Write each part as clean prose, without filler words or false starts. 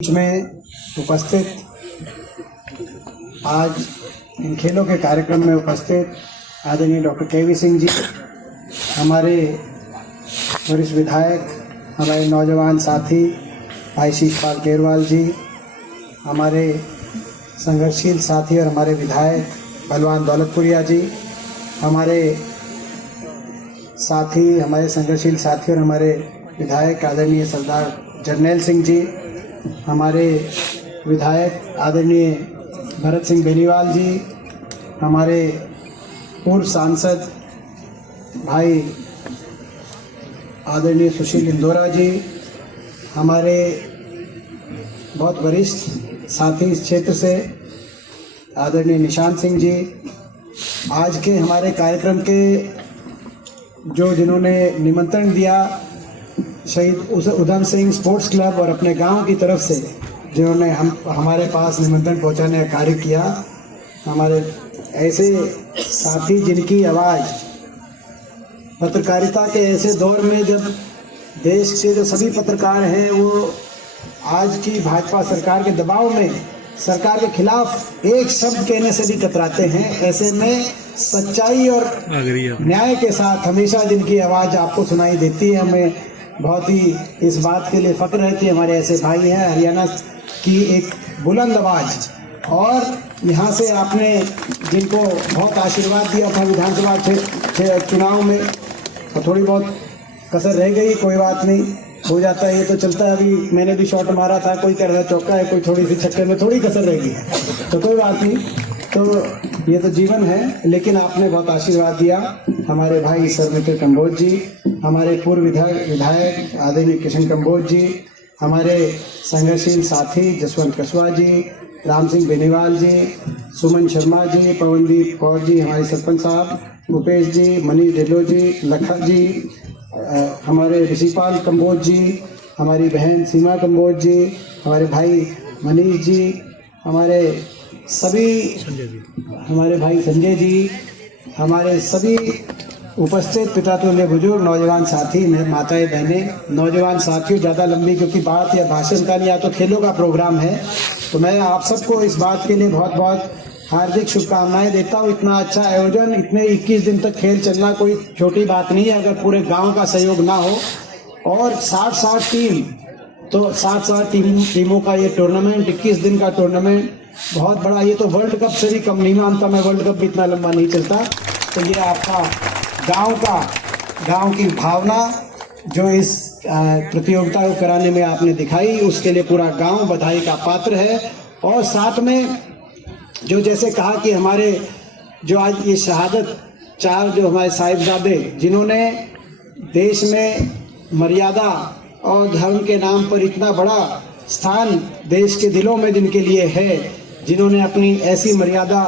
बीच में उपस्थित आज इन खेलों के कार्यक्रम में उपस्थित आदरणीय डॉक्टर के.वी. सिंह जी, हमारे वरिष्ठ विधायक, हमारे नौजवान साथी भाई शीशपाल केरवाल जी, हमारे संघर्षशील साथी और हमारे विधायक बलवान दौलतपुरिया जी, हमारे साथी, हमारे संघर्षशील साथी और हमारे विधायक आदरणीय सरदार जरनैल सिंह जी, हमारे विधायक आदरणीय भरत सिंह बेनीवाल जी, हमारे पूर्व सांसद भाई आदरणीय सुशील इंदौरा जी, हमारे बहुत वरिष्ठ साथी इस क्षेत्र से आदरणीय निशांत सिंह जी, आज के हमारे कार्यक्रम के जिन्होंने निमंत्रण दिया, शहीद उधम सिंह स्पोर्ट्स क्लब और अपने गांव की तरफ से जिन्होंने हमारे पास निमंत्रण पहुंचाने का कार्य किया, हमारे ऐसे साथी जिनकी आवाज़ पत्रकारिता के ऐसे दौर में जब देश के जो सभी पत्रकार हैं वो आज की भाजपा सरकार के दबाव में सरकार के खिलाफ एक शब्द कहने से भी कतराते हैं, ऐसे में सच्चाई और न्याय के साथ हमेशा जिनकी आवाज़ आपको सुनाई देती है, हमें बहुत ही इस बात के लिए फक्र है कि हमारे ऐसे भाई हैं। हरियाणा की एक बुलंद आवाज़, और यहाँ से आपने जिनको बहुत आशीर्वाद दिया था विधानसभा चुनाव में, तो थोड़ी बहुत कसर रह गई, कोई बात नहीं, हो जाता है, ये तो चलता है। अभी मैंने भी शॉट मारा था, कोई कह रहा चौका है, कोई थोड़ी सी छक्के में थोड़ी कसर रह गई, तो कोई बात नहीं, तो ये तो जीवन है। लेकिन आपने बहुत आशीर्वाद दिया। हमारे भाई सर्वमित्र कंबोज जी, हमारे पूर्व विधायक आदरणीय किशन कंबोज जी, हमारे संघर्षशील साथी जसवंत कसवा जी, राम सिंह बेनीवाल जी, सुमन शर्मा जी, पवनदीप कौर जी, हमारे सरपंच साहब भूपेश जी, मनीष ढिल्लो जी, लखा जी, हमारे ऋषिपाल कंबोज जी, हमारी बहन सीमा कंबोज जी, हमारे भाई मनीष जी, हमारे भाई संजय जी, हमारे सभी उपस्थित पितृतुल्य बुजुर्ग नौजवान साथी, माताएं बहनें, नौजवान साथियों, ज़्यादा लंबी क्योंकि बात या भाषण का नहीं, या तो खेलों का प्रोग्राम है, तो मैं आप सबको इस बात के लिए बहुत बहुत हार्दिक शुभकामनाएं देता हूँ। इतना अच्छा आयोजन, इतने 21 दिन तक खेल चलना कोई छोटी बात नहीं है, अगर पूरे गांव का सहयोग ना हो, और 60 टीम, तो 60 टीमों का ये टूर्नामेंट, 21 दिन का टूर्नामेंट बहुत बड़ा, ये तो वर्ल्ड कप से भी कम नहीं मानता मैं, वर्ल्ड कप भी इतना लंबा नहीं चलता। तो ये आपका गांव की भावना जो इस प्रतियोगिता को कराने में आपने दिखाई, उसके लिए पूरा गांव बधाई का पात्र है। और साथ में जो जैसे कहा कि हमारे जो आज ये शहादत 4 जो हमारे साहिबजादे, जिन्होंने देश में मर्यादा और धर्म के नाम पर इतना बड़ा स्थान देश के दिलों में जिनके लिए है, जिन्होंने अपनी ऐसी मर्यादा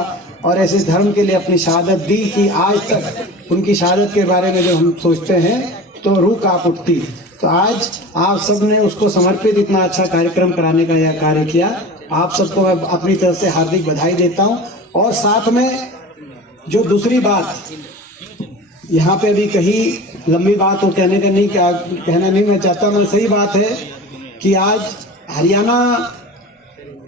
और ऐसे धर्म के लिए अपनी शहादत दी कि आज तक उनकी शहादत के बारे में जब हम सोचते हैं तो रूह कांप उठती। तो आज आप सब ने उसको समर्पित इतना अच्छा कार्यक्रम कराने का यह कार्य किया, आप सबको मैं अपनी तरफ से हार्दिक बधाई देता हूं। और साथ में जो दूसरी बात यहाँ पे अभी कही, लंबी बात हो, कहना नहीं मैं चाहता, मैं सही बात है कि आज हरियाणा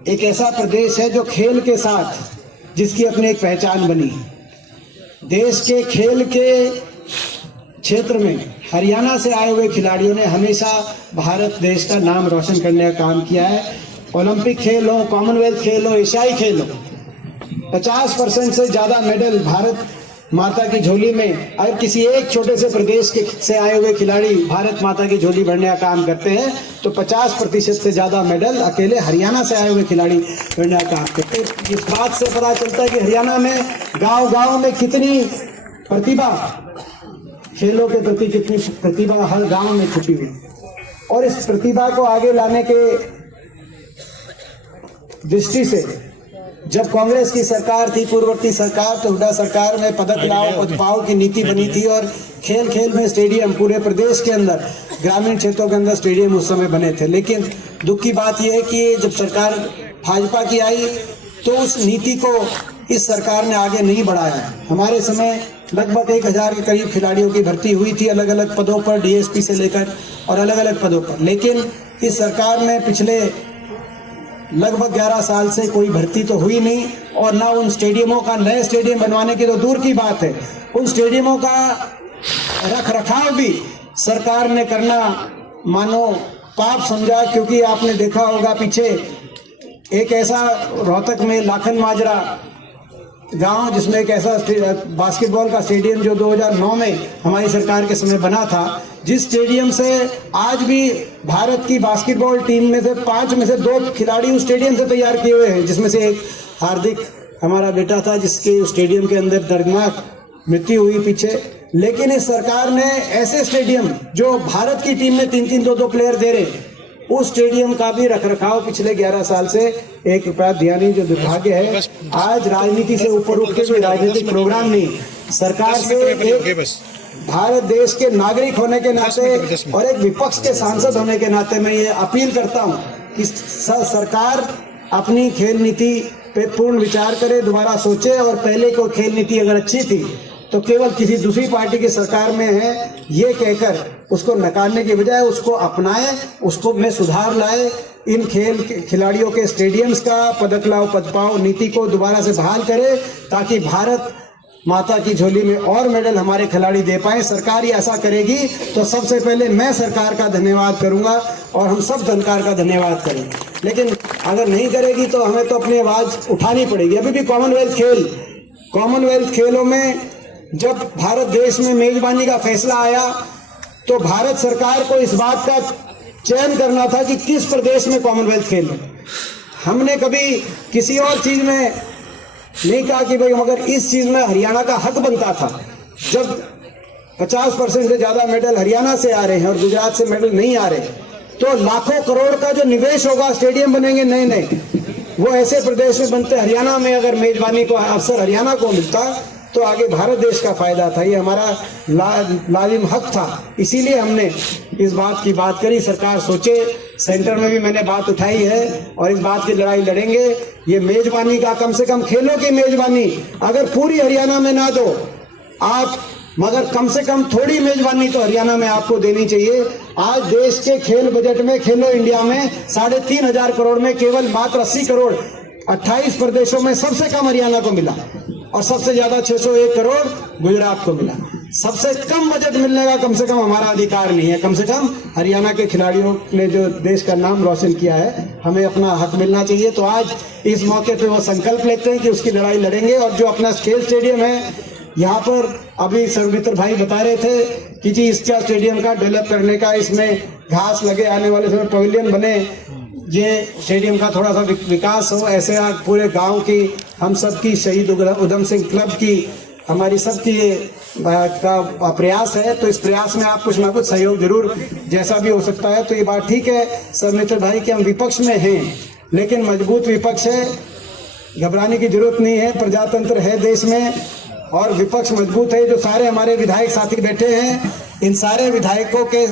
एक ऐसा प्रदेश है जो खेल के साथ जिसकी अपनी एक पहचान बनी। देश के खेल के क्षेत्र में हरियाणा से आए हुए खिलाड़ियों ने हमेशा भारत देश का नाम रोशन करने का काम किया है। ओलंपिक खेल हो, कॉमनवेल्थ खेल हो, एशियाई खेल हो, 50% से ज़्यादा मेडल भारत माता की झोली में, अगर किसी एक छोटे से प्रदेश से आए हुए खिलाड़ी भारत माता की झोली भरने का काम करते हैं तो 50% से ज़्यादा मेडल अकेले हरियाणा से आए हुए खिलाड़ी भरने का काम करते हैं। इस बात से पता चलता है कि हरियाणा में गांव-गांव में कितनी प्रतिभा, खेलों के प्रति कितनी प्रतिभा हर गांव में छुपी हुई, और इस प्रतिभा को आगे लाने के दृष्टि से जब कांग्रेस की सरकार थी, पूर्ववर्ती सरकार, तो हुड्डा सरकार में पदक लाओ पद पाओ की नीति बनी थी, और खेल खेल में स्टेडियम पूरे प्रदेश के अंदर, ग्रामीण क्षेत्रों के अंदर स्टेडियम उस समय बने थे। लेकिन दुख की बात यह है कि जब सरकार भाजपा की आई तो उस नीति को इस सरकार ने आगे नहीं बढ़ाया। हमारे समय लगभग 1000 के करीब खिलाड़ियों की भर्ती हुई थी अलग अलग पदों पर, डीएसपी से लेकर और अलग अलग पदों पर। लेकिन इस सरकार ने पिछले लगभग 11 साल से कोई भर्ती तो हुई नहीं, और ना उन स्टेडियमों का, नए स्टेडियम बनवाने की तो दूर की बात है, उन स्टेडियमों का रख रखाव भी सरकार ने करना मानो पाप समझा। क्योंकि आपने देखा होगा पीछे एक ऐसा रोहतक में लाखन माजरा गांव, जिसमें एक ऐसा बास्केटबॉल का स्टेडियम जो 2009 में हमारी सरकार के समय बना था, जिस स्टेडियम से आज भी भारत की बास्केटबॉल टीम में से 5 में से 2 खिलाड़ी उस स्टेडियम से तैयार किए हुए हैं, जिसमें से एक हार्दिक हमारा बेटा था, जिसके उस स्टेडियम के अंदर दर्दनाक मृत्यु हुई पीछे। लेकिन इस सरकार ने ऐसे स्टेडियम जो भारत की टीम में 3-3, 2-2 प्लेयर दे रहे, उस स्टेडियम का भी रखरखाव पिछले 11 साल से 1 रुपया दिया नहीं, जो दुर्भाग्य है। आज राजनीति से ऊपर उठ के कोई राजनीतिक प्रोग्राम नहीं, सरकार से एक भारत देश के नागरिक होने के नाते और एक विपक्ष के सांसद होने के नाते मैं ये अपील करता हूँ कि सरकार अपनी खेल नीति पे पूर्ण विचार करे, दोबारा सोचे, और पहले को खेल नीति अगर अच्छी थी तो केवल किसी दूसरी पार्टी की सरकार में है ये कहकर उसको नकारने की बजाय उसको अपनाए, उसको में सुधार लाए। इन खिलाड़ियों के स्टेडियम्स का पदक लाओ पद पाओ नीति को दोबारा से बहाल करे, ताकि भारत माता की झोली में और मेडल हमारे खिलाड़ी दे पाए। सरकार ये ऐसा करेगी तो सबसे पहले मैं सरकार का धन्यवाद करूंगा और हम सब सरकार का धन्यवाद करेंगे। लेकिन अगर नहीं करेगी तो हमें तो अपनी आवाज उठानी पड़ेगी। अभी भी कॉमनवेल्थ खेलों में जब भारत देश में मेजबानी का फैसला आया तो भारत सरकार को इस बात का चयन करना था कि किस प्रदेश में कॉमनवेल्थ खेल हो। हमने कभी किसी और चीज में नहीं कहा कि भाई, मगर इस चीज में हरियाणा का हक बनता था। जब 50% से ज्यादा मेडल हरियाणा से आ रहे हैं और गुजरात से मेडल नहीं आ रहे, तो लाखों करोड़ का जो निवेश होगा, स्टेडियम बनेंगे नए नए, वो ऐसे प्रदेश में बनते। हरियाणा में अगर मेजबानी को अवसर हरियाणा को मिलता तो आगे भारत देश का फायदा था। ये हमारा लाजिम हक था, इसीलिए हमने इस बात की बात करी। सरकार सोचे, सेंटर में भी मैंने बात उठाई है और इस बात की लड़ाई लड़ेंगे। ये मेजबानी का, कम से कम खेलों की मेजबानी अगर पूरी हरियाणा में ना दो आप, मगर कम से कम थोड़ी मेजबानी तो हरियाणा में आपको देनी चाहिए। आज देश के खेल बजट में, खेलो इंडिया में 3,500 करोड़ में केवल मात्र 80 करोड़ 28 प्रदेशों में सबसे कम हरियाणा को मिला और सबसे ज्यादा 601 करोड़ गुजरात को मिला। सबसे कम बजट मिलने का कम से कम हमारा अधिकार नहीं है। कम से कम हरियाणा के खिलाड़ियों ने जो देश का नाम रोशन किया है, हमें अपना हक मिलना चाहिए। तो आज इस मौके पे वो संकल्प लेते हैं कि उसकी लड़ाई लड़ेंगे। और जो अपना खेल स्टेडियम है, यहाँ पर अभी सर्वमित्र भाई बता रहे थे कि जी इसका स्टेडियम का डेवलप करने का, इसमें घास लगे, आने वाले समय पवेलियन बने, ये स्टेडियम का थोड़ा सा विकास हो। ऐसे पूरे गांव की, हम सब की, शहीद उधम सिंह क्लब की, हमारी सबकी ये का प्रयास है। तो इस प्रयास में आप कुछ ना कुछ सहयोग जरूर, जैसा भी हो सकता है। तो ये बात ठीक है सर्वमित्र भाई कि हम विपक्ष में हैं, लेकिन मजबूत विपक्ष है, घबराने की जरूरत नहीं है। प्रजातंत्र है देश में और विपक्ष मजबूत है। जो सारे हमारे विधायक साथी बैठे हैं, इन सारे विधायकों के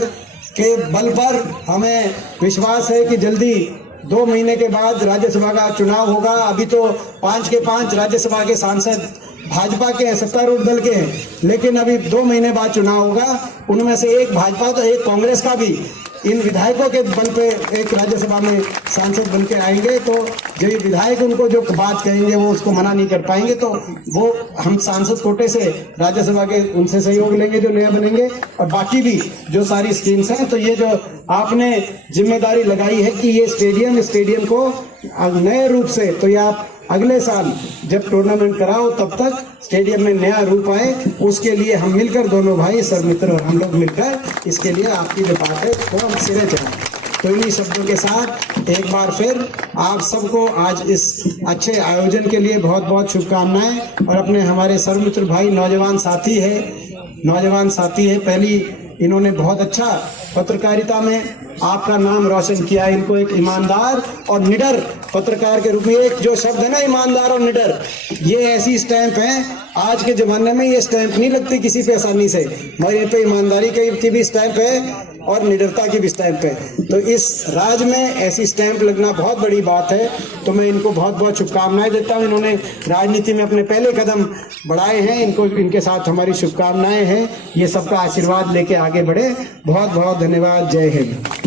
बल पर हमें विश्वास है कि जल्दी 2 महीने के बाद राज्यसभा का चुनाव होगा। अभी तो 5 के 5 राज्यसभा के सांसद भाजपा के हैं, सत्तारूढ़ दल के हैं, लेकिन अभी 2 महीने बाद चुनाव होगा। उनमें से एक भाजपा तो एक कांग्रेस का भी इन विधायकों के बल पे एक राज्यसभा में सांसद बन के आएंगे। तो जो ये विधायक उनको जो बात कहेंगे वो उसको मना नहीं कर पाएंगे। तो वो हम सांसद कोटे से राज्यसभा के उनसे सहयोग लेंगे जो नया बनेंगे। और बाकी भी जो सारी स्कीम्स हैं, तो ये जो आपने जिम्मेदारी लगाई है कि ये स्टेडियम को नए रूप से, तो ये आप अगले साल जब टूर्नामेंट कराओ तब तक स्टेडियम में नया रूप आए, उसके लिए हम मिलकर, दोनों भाई सर्वमित्र और हम लोग मिलकर, इसके लिए आपकी जो बात है वो हम सिरे चढ़ाएं। तो इन्हीं शब्दों के साथ एक बार फिर आप सबको आज इस अच्छे आयोजन के लिए बहुत बहुत शुभकामनाएं। और अपने हमारे सर्वमित्र भाई नौजवान साथी है, पहली इन्होंने बहुत अच्छा पत्रकारिता में आपका नाम रोशन किया। इनको एक ईमानदार और निडर पत्रकार के रूप में, एक जो शब्द है ना ईमानदार और निडर, ये ऐसी स्टैंप है। आज के जमाने में ये स्टैंप नहीं लगती किसी पे आसानी से, मगर इन पे ईमानदारी की भी स्टैंप है और निडरता की भी स्टैंप है। तो इस राज में ऐसी स्टैंप लगना बहुत बड़ी बात है। तो मैं इनको बहुत बहुत शुभकामनाएं देता हूं। इन्होंने राजनीति में अपने पहले कदम बढ़ाए हैं, इनके साथ हमारी शुभकामनाएं हैं। ये सबका आशीर्वाद लेके आगे बढ़े। बहुत बहुत धन्यवाद। जय हिंद।